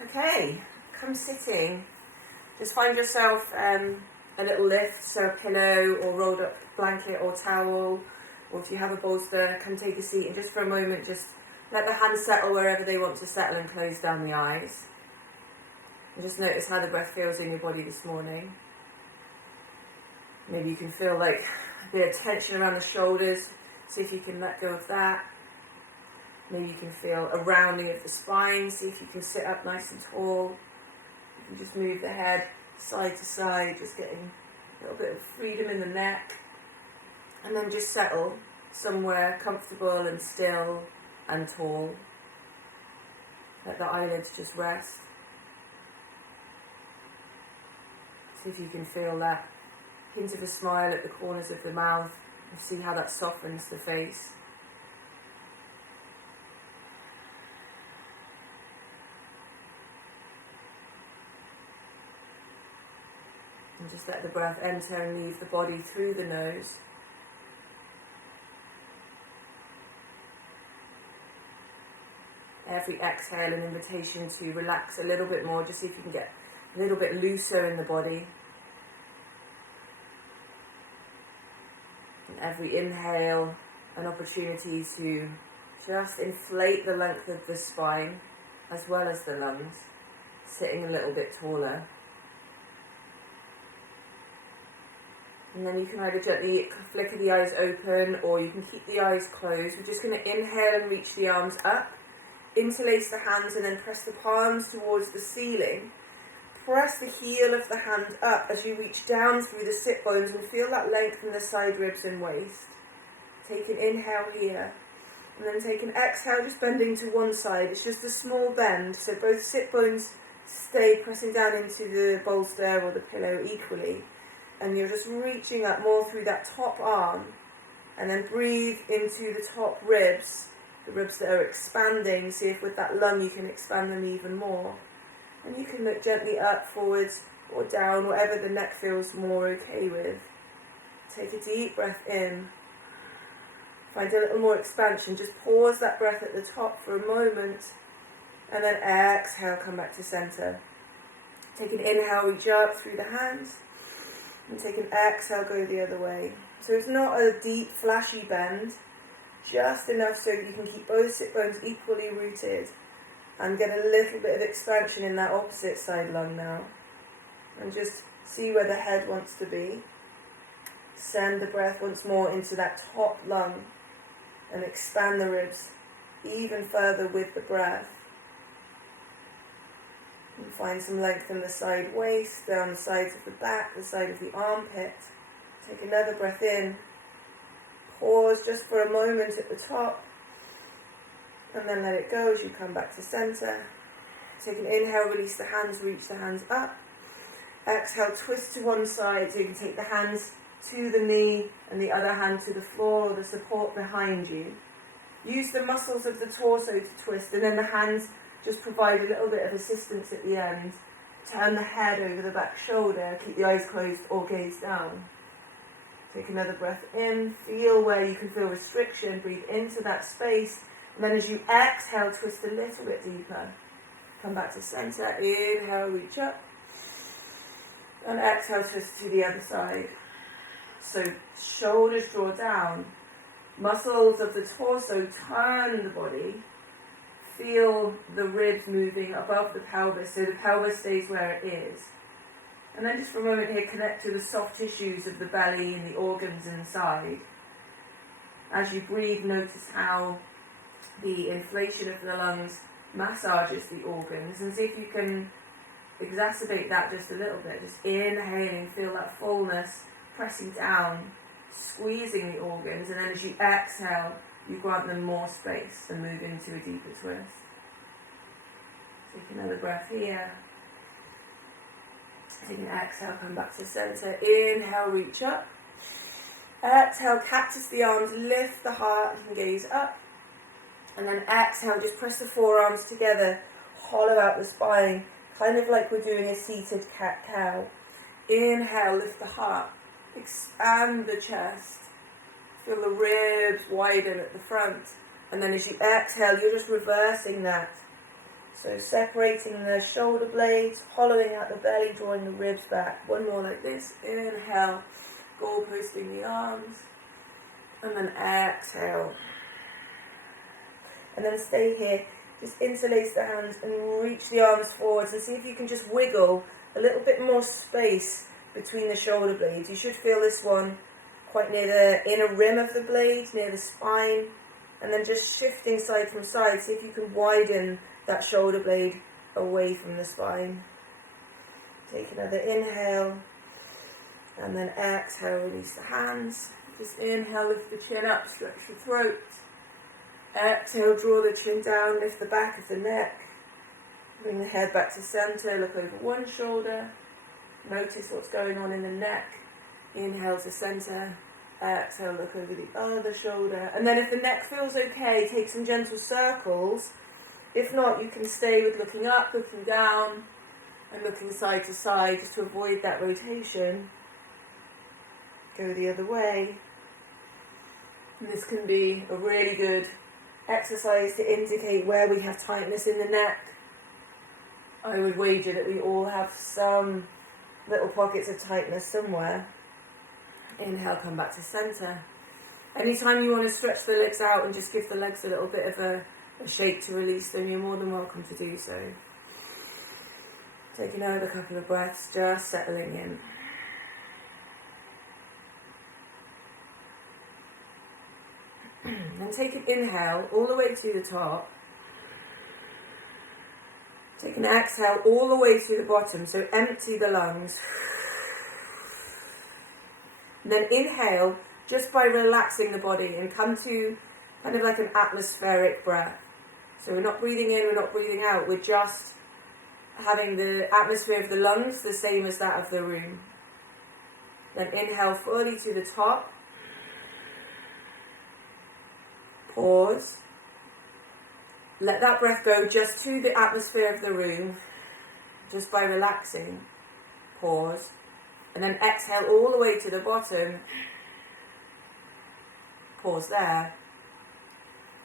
Okay, come sitting. Just find yourself a little lift, so a pillow or rolled up blanket or towel, or if you have a bolster, come take a seat and just for a moment just let the hands settle wherever they want to settle and close down the eyes. And just notice how the breath feels in your body this morning. Maybe you can feel like a bit of tension around the shoulders, see if you can let go of that. Maybe you can feel a rounding of the spine, see if you can sit up nice and tall. You can just move the head side to side, just getting a little bit of freedom in the neck. And then just settle somewhere comfortable and still and tall. Let the eyelids just rest. See if you can feel that hint of a smile at the corners of the mouth and see how that softens the face. And just let the breath enter and leave the body through the nose. Every exhale an invitation to relax a little bit more, just see if you can get a little bit looser in the body. And every inhale an opportunity to just inflate the length of the spine as well as the lungs, sitting a little bit taller. And then you can either gently flicker the eyes open or you can keep the eyes closed. We're just going to inhale and reach the arms up. Interlace the hands and then press the palms towards the ceiling. Press the heel of the hand up as you reach down through the sit bones and feel that length in the side ribs and waist. Take an inhale here. And then take an exhale, just bending to one side. It's just a small bend, so both sit bones stay pressing down into the bolster or the pillow equally. And you're just reaching up more through that top arm. And then breathe into the top ribs, the ribs that are expanding. See if with that lung you can expand them even more. And you can look gently up, forwards or down, whatever the neck feels more okay with. Take a deep breath in. Find a little more expansion. Just pause that breath at the top for a moment. And then exhale, come back to center. Take an inhale, reach up through the hands. And take an exhale, go the other way. So it's not a deep, flashy bend. Just enough so that you can keep both sit bones equally rooted. And get a little bit of expansion in that opposite side lung now. And just see where the head wants to be. Send the breath once more into that top lung. And expand the ribs even further with the breath. And find some length in the side waist, down the sides of the back, the side of the armpit. Take another breath in. Pause just for a moment at the top. And then let it go as you come back to center. Take an inhale, release the hands, reach the hands up. Exhale, twist to one side so you can take the hands to the knee and the other hand to the floor or the support behind you. Use the muscles of the torso to twist and then the hands just provide a little bit of assistance at the end. Turn the head over the back shoulder, keep the eyes closed or gaze down. Take another breath in, feel where you can feel restriction, breathe into that space. And then as you exhale, twist a little bit deeper. Come back to center, inhale, reach up. And exhale, twist to the other side. So shoulders draw down. Muscles of the torso turn the body. Feel the ribs moving above the pelvis so the pelvis stays where it is. And then just for a moment here, connect to the soft tissues of the belly and the organs inside. As you breathe, notice how the inflation of the lungs massages the organs, and see if you can exacerbate that just a little bit. Just inhaling, feel that fullness pressing down, squeezing the organs, and then as you exhale, you grant them more space and move into a deeper twist. Take another breath here. Take an exhale, come back to center. Inhale, reach up. Exhale, cactus the arms, lift the heart, you can gaze up. And then exhale, just press the forearms together, hollow out the spine, kind of like we're doing a seated cat-cow. Inhale, lift the heart, expand the chest, feel the ribs widen at the front. And then as you exhale, you're just reversing that. So separating the shoulder blades, hollowing out the belly, drawing the ribs back. One more like this. Inhale, goalposting the arms. And then exhale. And then stay here. Just interlace the hands and reach the arms forwards and see if you can just wiggle a little bit more space between the shoulder blades. You should feel this one quite near the inner rim of the blade, near the spine. And then just shifting side from side. See if you can widen that shoulder blade away from the spine. Take another inhale. And then exhale, release the hands. Just inhale, lift the chin up, stretch the throat. Exhale, draw the chin down, lift the back of the neck. Bring the head back to center, look over one shoulder. Notice what's going on in the neck. Inhale to center. Exhale, look over the other shoulder. And then if the neck feels okay, take some gentle circles. If not, you can stay with looking up, looking down, and looking side to side just to avoid that rotation. Go the other way. And this can be a really good exercise to indicate where we have tightness in the neck. I would wager that we all have some little pockets of tightness somewhere. Inhale, come back to center. Anytime you want to stretch the legs out and just give the legs a little bit of a shake to release them, you're more than welcome to do so. Taking another couple of breaths, just settling in. And take an inhale all the way to the top. Take an exhale all the way to the bottom, so empty the lungs. And then inhale just by relaxing the body and come to kind of like an atmospheric breath. So we're not breathing in, we're not breathing out, we're just having the atmosphere of the lungs the same as that of the room. Then inhale fully to the top. Pause. Let that breath go just to the atmosphere of the room, just by relaxing. Pause. And then exhale all the way to the bottom. Pause there.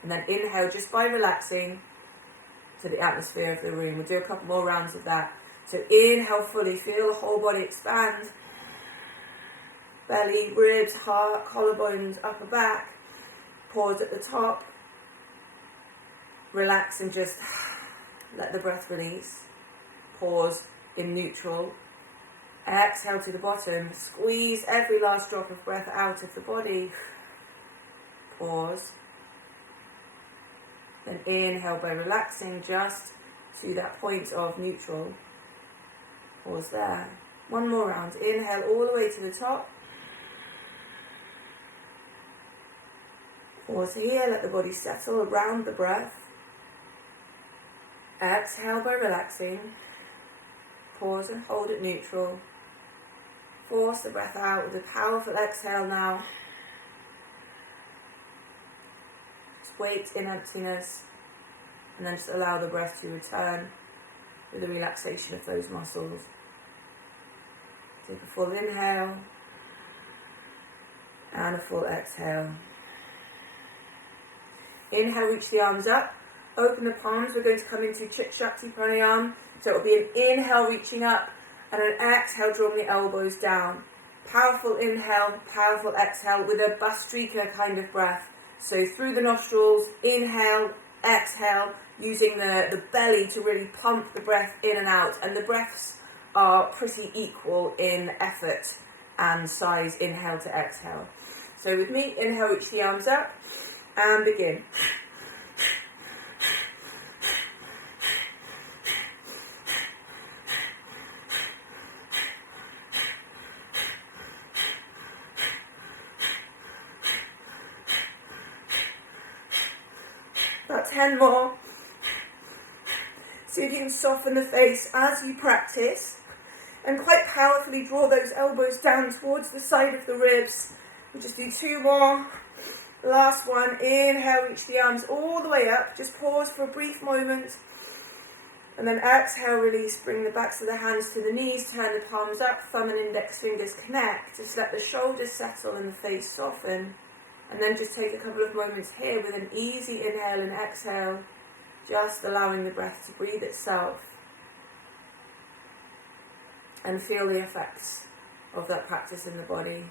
And then inhale just by relaxing to the atmosphere of the room. We'll do a couple more rounds of that. So inhale fully, feel the whole body expand. Belly, ribs, heart, collarbones, upper back. Pause at the top. Relax and just let the breath release. Pause in neutral. Exhale to the bottom. Squeeze every last drop of breath out of the body. Pause. Then inhale by relaxing just to that point of neutral. Pause there. One more round. Inhale all the way to the top. Pause here. Let the body settle around the breath. Exhale by relaxing. Pause and hold it neutral. Force the breath out with a powerful exhale now. Just wait in emptiness and then just allow the breath to return with the relaxation of those muscles. Take a full inhale and a full exhale. Inhale, reach the arms up. Open the palms. We're going to come into Chit Shakti Pranayama. So it will be an inhale reaching up and an exhale drawing the elbows down. Powerful inhale, powerful exhale with a Bhastrika kind of breath. So through the nostrils, inhale, exhale, using the belly to really pump the breath in and out. And the breaths are pretty equal in effort and size, inhale to exhale. So with me, inhale, reach the arms up and begin. About 10 more. See if you can soften the face as you practice and quite powerfully draw those elbows down towards the side of the ribs. We'll just do 2 more. Last one. Inhale, reach the arms all the way up. Just pause for a brief moment. And then exhale, release. Bring the backs of the hands to the knees. Turn the palms up. Thumb and index fingers connect. Just let the shoulders settle and the face soften. And then just take a couple of moments here with an easy inhale and exhale. Just allowing the breath to breathe itself and feel the effects of that practice in the body.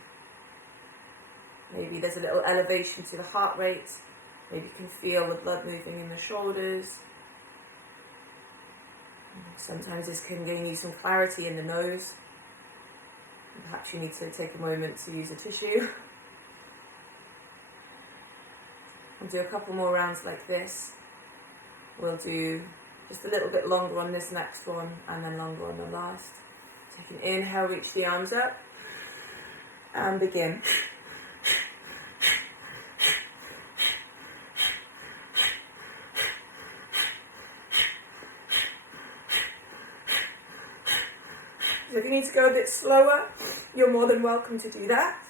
Maybe there's a little elevation to the heart rate. Maybe you can feel the blood moving in the shoulders. Sometimes this can give you some clarity in the nose. Perhaps you need to take a moment to use a tissue. We'll do a couple more rounds like this. We'll do just a little bit longer on this next one and then longer on the last. Take an inhale, reach the arms up and begin. So if you need to go a bit slower, you're more than welcome to do that.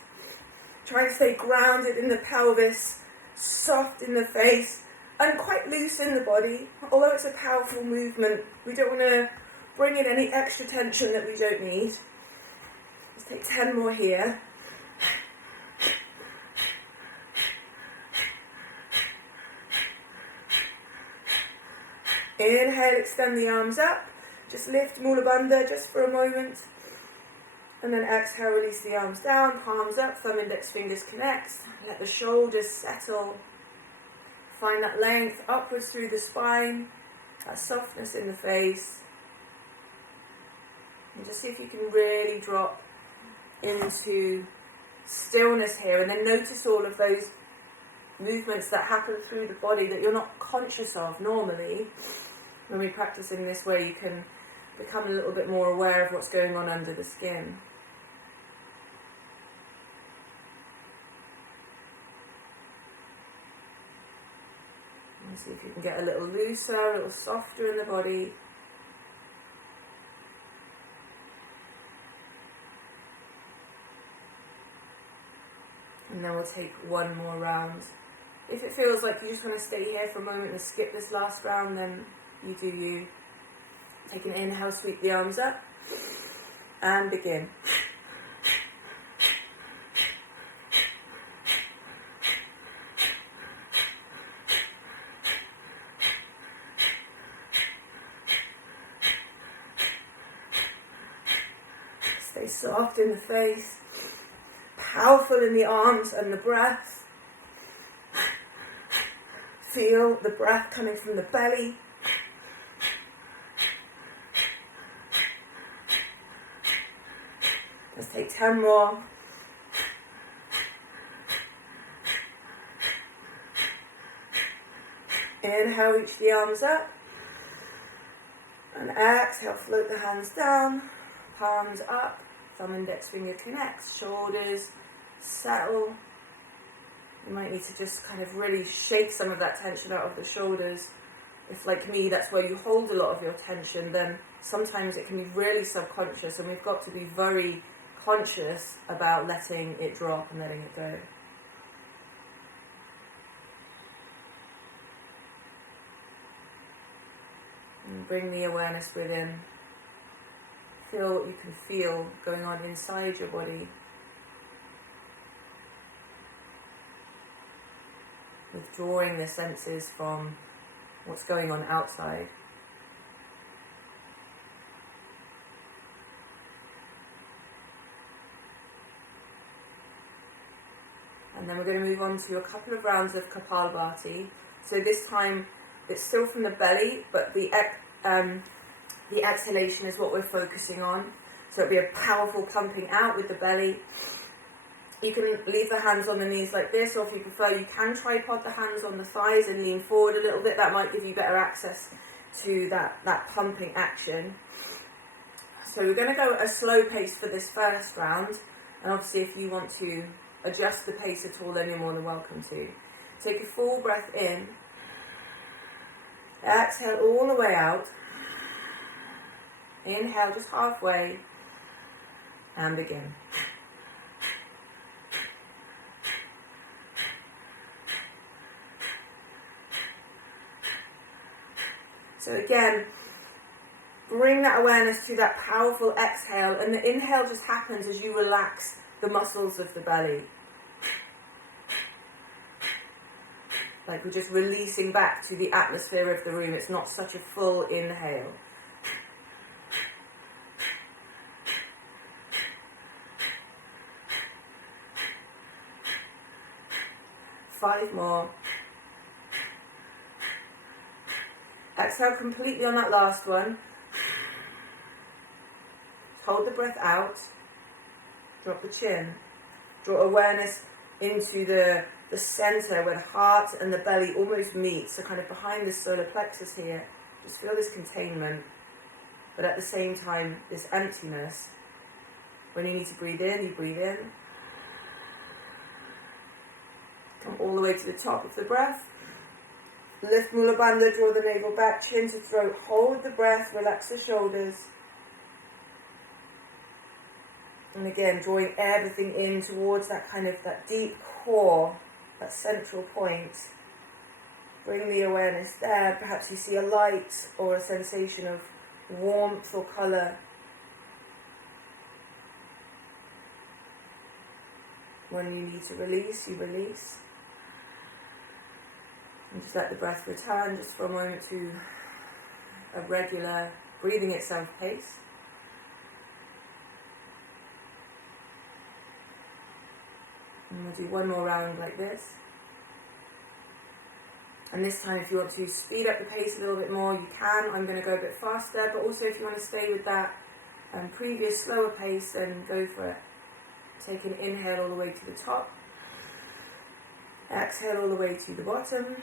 Try to stay grounded in the pelvis, soft in the face, and quite loose in the body. Although it's a powerful movement, we don't want to bring in any extra tension that we don't need. Let's take 10 more here. Inhale, extend the arms up. Just lift Mula Bandha just for a moment. And then exhale, release the arms down, palms up, thumb, index, fingers connect. Let the shoulders settle. Find that length upwards through the spine, that softness in the face. And just see if you can really drop into stillness here. And then notice all of those movements that happen through the body that you're not conscious of normally. When we practice in this way, you can become a little bit more aware of what's going on under the skin. And see if you can get a little looser, a little softer in the body. And then we'll take one more round. If it feels like you just want to stay here for a moment and skip this last round, then you do you. Take an inhale, sweep the arms up, and begin. Stay soft in the face, powerful in the arms and the breath. Feel the breath coming from the belly. Let's take 10 more. Inhale, reach the arms up. And exhale, float the hands down. Palms up. Thumb, index, finger connects. Shoulders settle. You might need to just kind of really shake some of that tension out of the shoulders. If, like me, that's where you hold a lot of your tension, then sometimes it can be really subconscious, and we've got to be very conscious about letting it drop and letting it go. And bring the awareness within. Feel what you can feel going on inside your body. Withdrawing the senses from what's going on outside. And then we're going to move on to a couple of rounds of Kapalabhati. So this time it's still from the belly, but the exhalation is what we're focusing on. So it'll be a powerful pumping out with the belly. You can leave the hands on the knees like this, or if you prefer, you can tripod the hands on the thighs and lean forward a little bit. That might give you better access to that pumping action. So we're going to go at a slow pace for this first round. And obviously if you want to adjust the pace at all, then you're more than welcome to. Take a full breath in. Exhale all the way out. Inhale just halfway. And begin. So again, bring that awareness to that powerful exhale, and the inhale just happens as you relax the muscles of the belly. Like we're just releasing back to the atmosphere of the room. It's not such a full inhale. Five more. Exhale completely on that last one. Hold the breath out. Drop the chin. Draw awareness into the center where the heart and the belly almost meet. So kind of behind the solar plexus here. Just feel this containment. But at the same time, this emptiness. When you need to breathe in, you breathe in. Come all the way to the top of the breath. Lift Mula Bandha, draw the navel back, chin to throat. Hold the breath, relax the shoulders. And again, drawing everything in towards that kind of, that deep core, that central point. Bring the awareness there. Perhaps you see a light or a sensation of warmth or colour. When you need to release, you release. And just let the breath return just for a moment to a regular breathing itself pace. And we'll do one more round like this. And this time if you want to speed up the pace a little bit more, you can. I'm going to go a bit faster, but also if you want to stay with that previous slower pace, then go for it. Take an inhale all the way to the top. Exhale all the way to the bottom.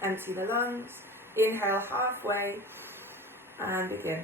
Empty the lungs. Inhale halfway and begin.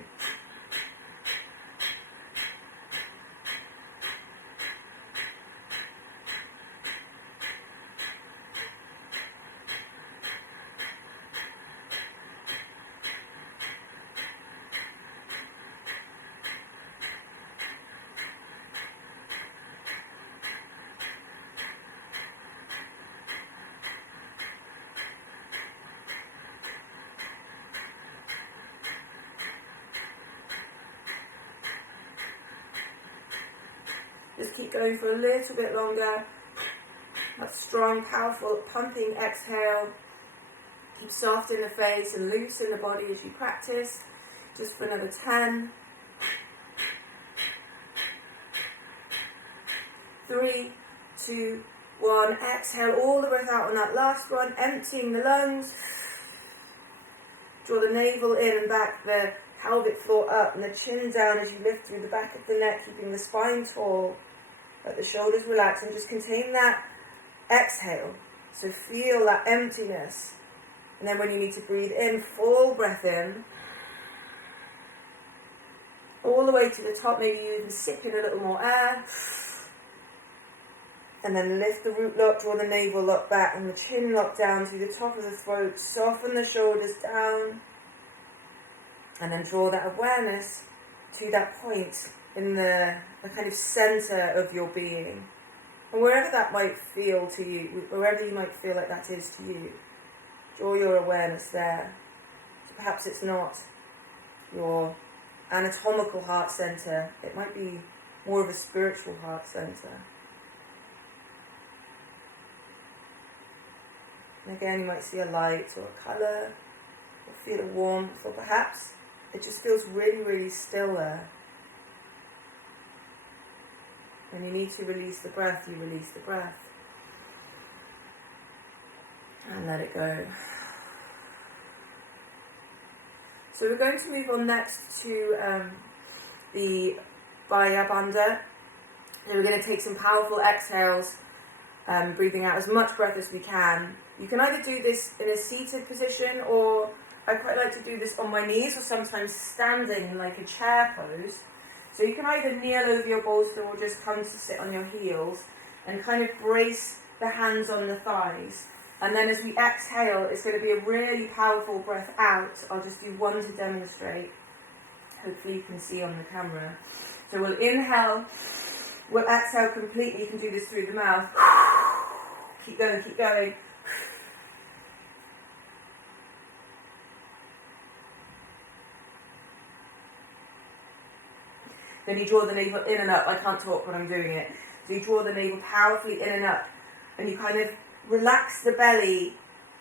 Just keep going for a little bit longer. That strong, powerful, pumping exhale. Keep soft in the face and loose in the body as you practice. Just for another 10. 3, 2, 1. Exhale all the breath out on that last one. Emptying the lungs. Draw the navel in and back, the pelvic floor up and the chin down as you lift through the back of the neck, keeping the spine tall. Let the shoulders relax and just contain that exhale. So feel that emptiness. And then when you need to breathe in, full breath in. All the way to the top, maybe you even sip in a little more air. And then lift the root lock, draw the navel lock back and the chin lock down to the top of the throat. Soften the shoulders down. And then draw that awareness to that point in the kind of centre of your being. And wherever that might feel to you, wherever you might feel like that is to you, draw your awareness there. So perhaps it's not your anatomical heart centre, it might be more of a spiritual heart centre. And again, you might see a light or a colour, or feel a warmth, or perhaps it just feels really, really still there. When you need to release the breath, you release the breath. And let it go. So we're going to move on next to the Baya Bandha. And we're going to take some powerful exhales, breathing out as much breath as we can. You can either do this in a seated position, or I quite like to do this on my knees, or sometimes standing like a chair pose. So you can either kneel over your bolster or just come to sit on your heels and kind of brace the hands on the thighs. And then as we exhale, it's going to be a really powerful breath out. I'll just do one to demonstrate. Hopefully you can see on the camera. So we'll inhale, we'll exhale completely. You can do this through the mouth. Keep going, keep going. Then you draw the navel in and up. I can't talk when I'm doing it. So you draw the navel powerfully in and up. And you kind of relax the belly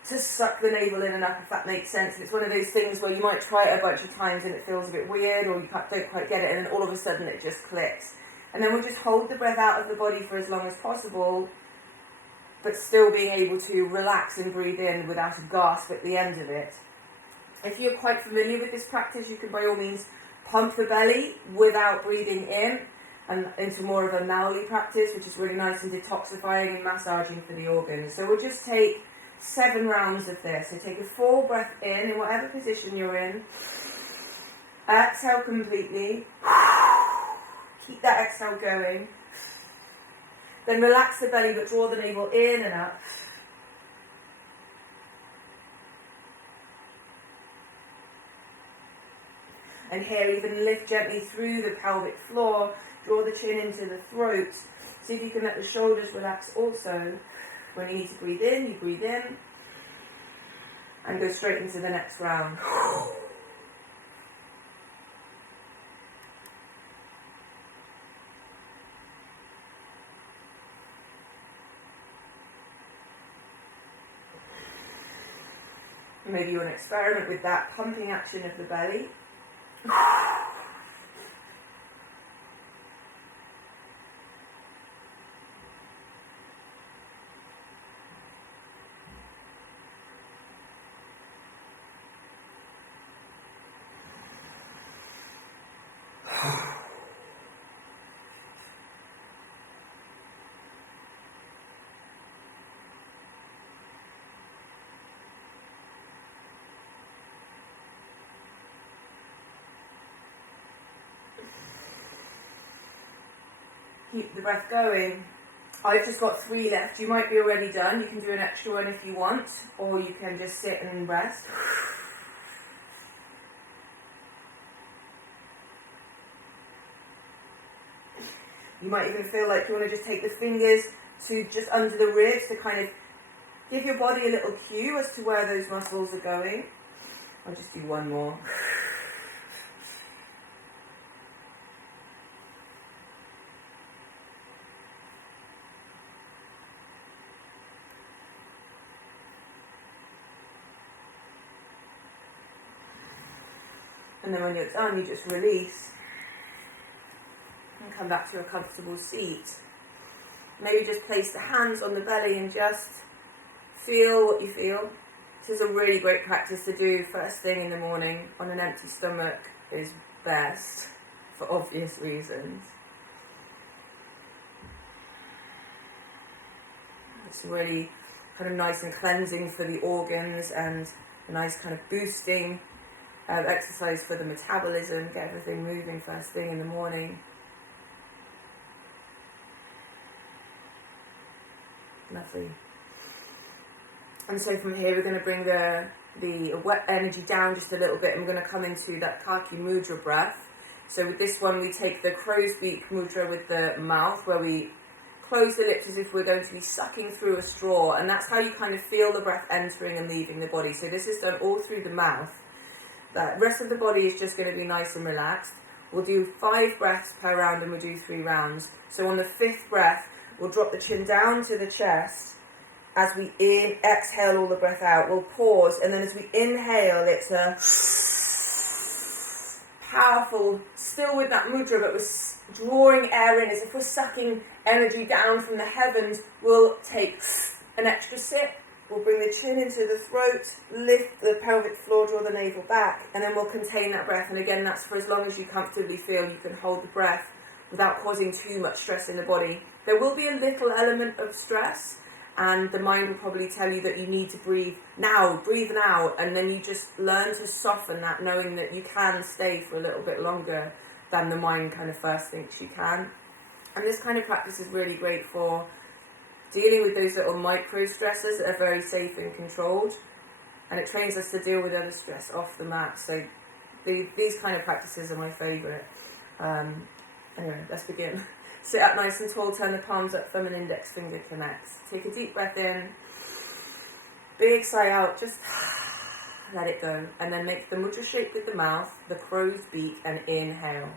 to suck the navel in and up, if that makes sense. It's one of those things where you might try it a bunch of times and it feels a bit weird, or you don't quite get it, and then all of a sudden it just clicks. And then we'll just hold the breath out of the body for as long as possible, but still being able to relax and breathe in without a gasp at the end of it. If you're quite familiar with this practice, you can by all means pump the belly without breathing in, and into more of a Maoli practice, which is really nice and detoxifying and massaging for the organs. So we'll just take 7 rounds of this. So take a full breath in whatever position you're in. Exhale completely. Keep that exhale going. Then relax the belly, but draw the navel in and up. And here, even lift gently through the pelvic floor. Draw the chin into the throat. See if you can let the shoulders relax also. When you need to breathe in, you breathe in. And go straight into the next round. Maybe you want to experiment with that pumping action of the belly. Keep the breath going. I've just got 3 left. You might be already done. You can do an extra one if you want, or you can just sit and rest. You might even feel like you want to just take the fingers to just under the ribs to kind of give your body a little cue as to where those muscles are going. I'll just do one more. And then when you're done, you just release and come back to a comfortable seat. Maybe just place the hands on the belly and just feel what you feel. This is a really great practice to do first thing in the morning on an empty stomach. Is best for obvious reasons. It's really kind of nice and cleansing for the organs, and a nice kind of boosting exercise for the metabolism. Get everything moving first thing in the morning. Lovely. And so from here we're going to bring the wet energy down just a little bit, and we're going to come into that Kaki Mudra breath. So with this one we take the crow's beak mudra with the mouth, where we close the lips as if we're going to be sucking through a straw, and that's how you kind of feel the breath entering and leaving the body. So this is done all through the mouth. The rest of the body is just going to be nice and relaxed. We'll do 5 breaths per round, and we'll do 3 rounds. So on the 5th breath, we'll drop the chin down to the chest. As we exhale all the breath out, we'll pause, and then as we inhale, it's a powerful, still with that mudra, but we're drawing air in as if we're sucking energy down from the heavens. We'll take an extra sip. We'll bring the chin into the throat, lift the pelvic floor, draw the navel back, and then we'll contain that breath. And again, that's for as long as you comfortably feel you can hold the breath without causing too much stress in the body. There will be a little element of stress, and the mind will probably tell you that you need to breathe now, and then you just learn to soften that, knowing that you can stay for a little bit longer than the mind kind of first thinks you can. And this kind of practice is really great for dealing with those little micro stresses that are very safe and controlled, and it trains us to deal with other stress off the mat. So these kind of practices are my favourite. Anyway, let's begin. Sit up nice and tall, turn the palms up, thumb and index finger connects. Take a deep breath in, big sigh out, just let it go. And then make the mudra shape with the mouth, the crow's beak, and inhale.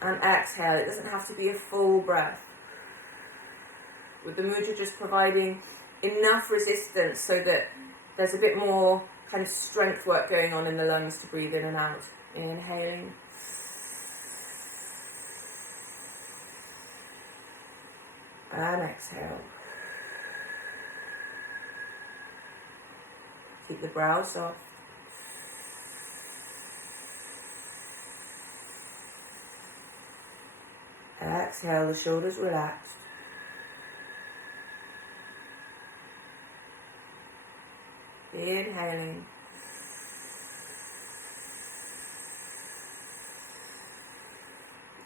And exhale. It doesn't have to be a full breath. With the mudra just providing enough resistance so that there's a bit more kind of strength work going on in the lungs to breathe in and out. Inhaling. And exhale. Keep the brow soft. Exhale, the shoulders relaxed. Inhaling.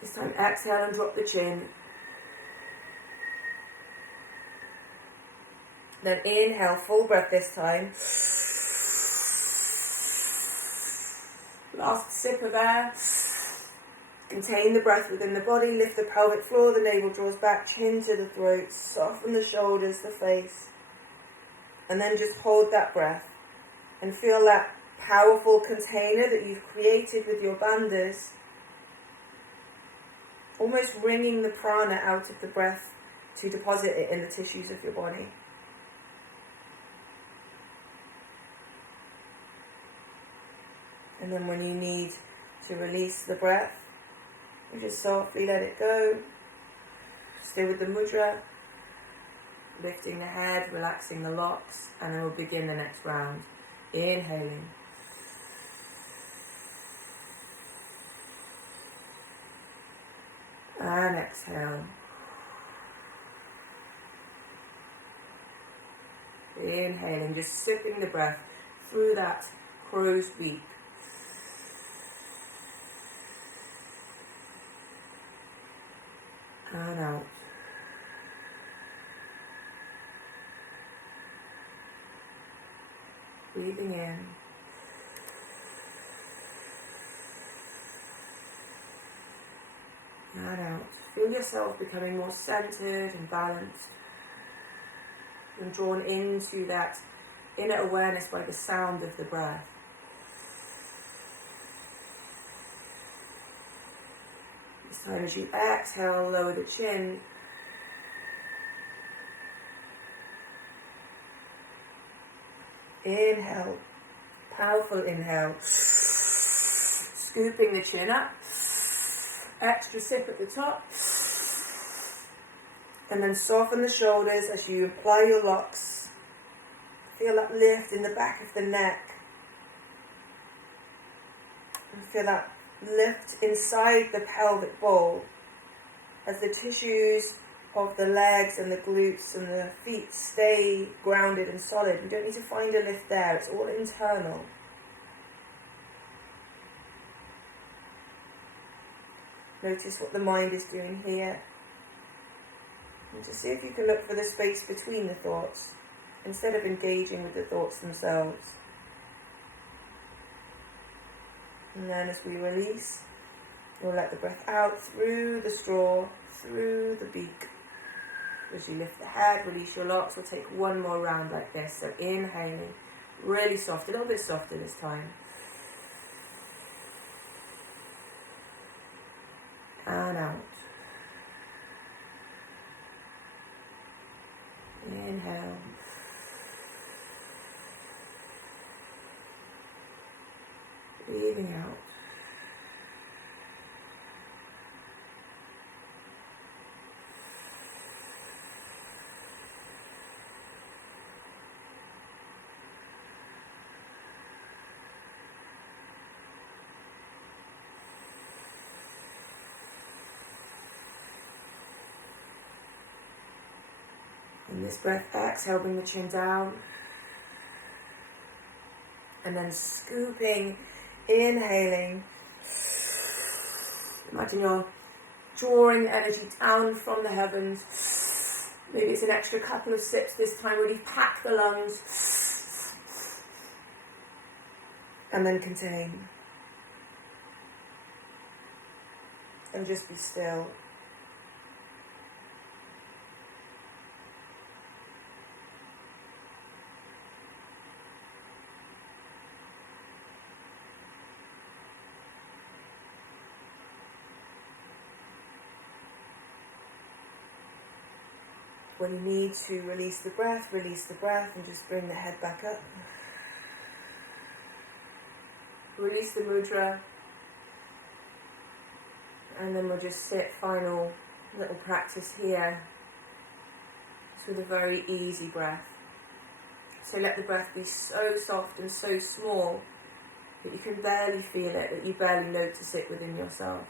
This time exhale and drop the chin. Then inhale, full breath this time. Last sip of air. Contain the breath within the body, lift the pelvic floor, the navel draws back, chin to the throat, soften the shoulders, the face. And then just hold that breath and feel that powerful container that you've created with your bandhas, almost wringing the prana out of the breath to deposit it in the tissues of your body. And then when you need to release the breath, you just softly let it go. Stay with the mudra, lifting the head, relaxing the locks, and then we'll begin the next round. Inhaling. And exhale. Inhaling, just sipping the breath through that crow's beak. And out. Breathing in. And out. Feel yourself becoming more centered and balanced. And drawn into that inner awareness by the sound of the breath. This time as you exhale, lower the chin. Inhale, powerful inhale. Scooping the chin up. Extra sip at the top. And then soften the shoulders as you apply your locks. Feel that lift in the back of the neck. And feel that lift inside the pelvic bowl as the tissues of the legs and the glutes and the feet stay grounded and solid. You don't need to find a lift there, it's all internal. Notice what the mind is doing here. And just see if you can look for the space between the thoughts, instead of engaging with the thoughts themselves. And then as we release, we'll let the breath out through the straw, through the beak. As you lift the head, release your locks. We'll take one more round like this. So inhaling, really soft, a little bit softer this time. And out. Inhale. Breathing out. In this breath, exhale, bring the chin down. And then scooping, inhaling. Imagine you're drawing the energy down from the heavens. Maybe it's an extra couple of sips this time, really pack the lungs. And then contain. And just be still. When you need to release the breath and just bring the head back up. Release the mudra. And then we'll just sit, final little practice here. Just with a very easy breath. So let the breath be so soft and so small that you can barely feel it, that you barely notice it within yourself.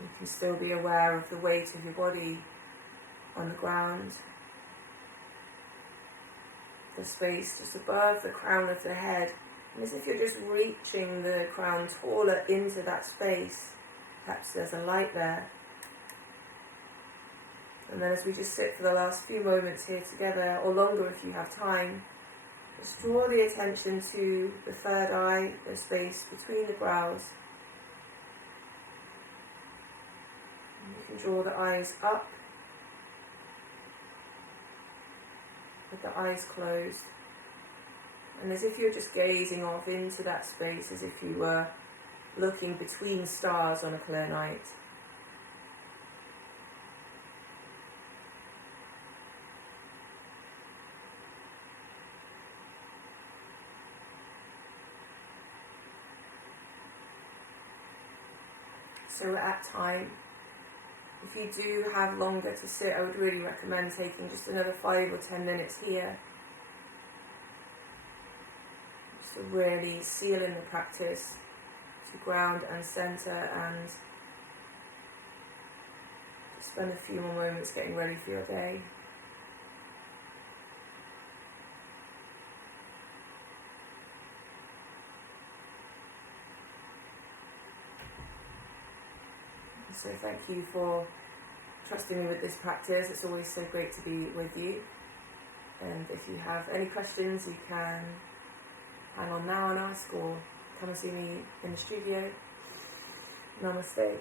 You can still be aware of the weight of your body on the ground, the space just above the crown of the head, and as if you're just reaching the crown taller into that space. Perhaps there's a light there. And then as we just sit for the last few moments here together, or longer if you have time, just draw the attention to the third eye, the space between the brows. You can draw the eyes up with the eyes closed, and as if you're just gazing off into that space, as if you were looking between stars on a clear night. So we're at time. If you do have longer to sit, I would really recommend taking just another 5 or 10 minutes here. Just to really seal in the practice, to ground and centre, and spend a few more moments getting ready for your day. So thank you for trusting me with this practice. It's always so great to be with you. And if you have any questions, you can hang on now and ask, or come and see me in the studio. Namaste.